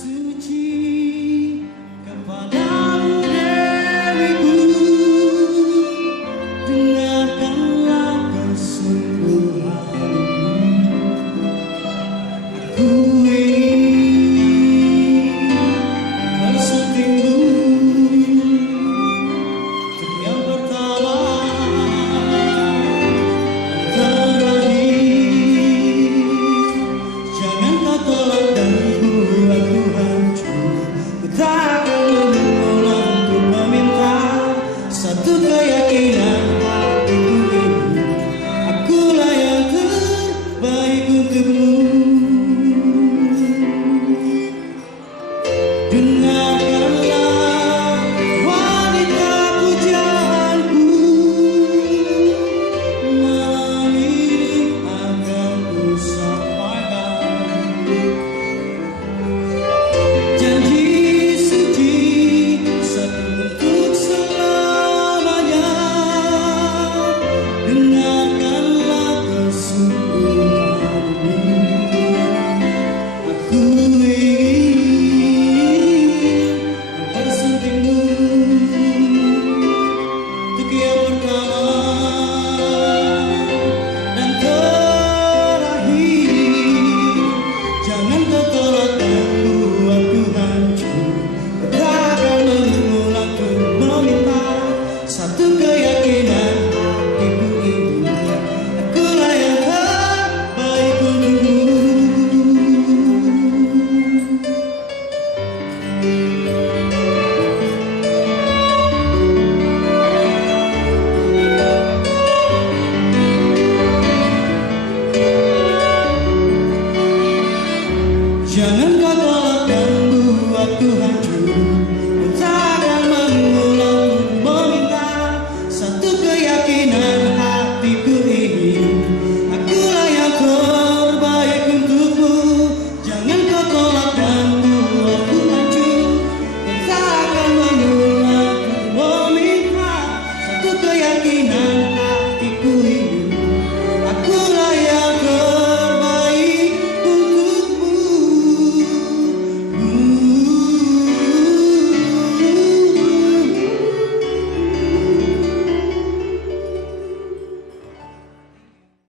suci kepadamu Dewiku, dengarkanlah kesungguhanku. Aku ingin bersetinggu untuk yang pertama dan terakhir. Jangan kau tolak dan buatku hancur. Ku tak akan menolak untuk meminta satu keyakinan hatiku ini. Akulah yang terbaik untukmu.